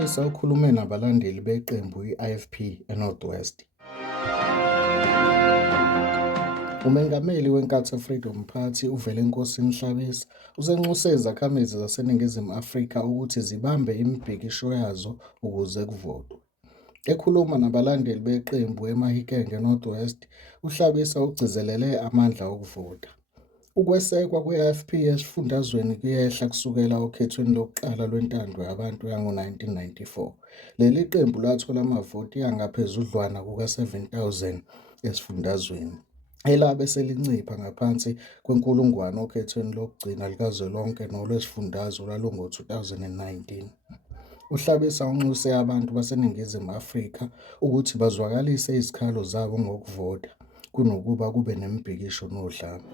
uHlabisa ukhulume nabalandeli beqembu i-IFP eNorth West. UMengameli weNkatha Freedom Party uVelenkosini Mhlabisa usenxuse izakhamizi zaseNingizimu Afrika ukuthi zibambe imibhikisho yazo ukuze kuvotwe. Ekhuluma nabalandeli beqembu eMahikenge North West, uHlabisa ugcizelele amandla okuvota. Ukwesekwa kwe-IFP esifundazweni kuyehla kusukela okhethweni lokuqala lwentando yabantu yango-1994. Leli qembu lathola amavoti angaphezudlwana kuka-7,000 esifundazweni, elabe selincipha ngaphansi kwenkulungwane okhethweni lokugcina likazwelonke nolwesifundazwe olwalungo-2019. UHlabisa unxuse abantu baseNingizimu Afrika ukuthi bazwakalise izikhalo zabo ngokuvota kunokuba kube nemibhikisho nodlame.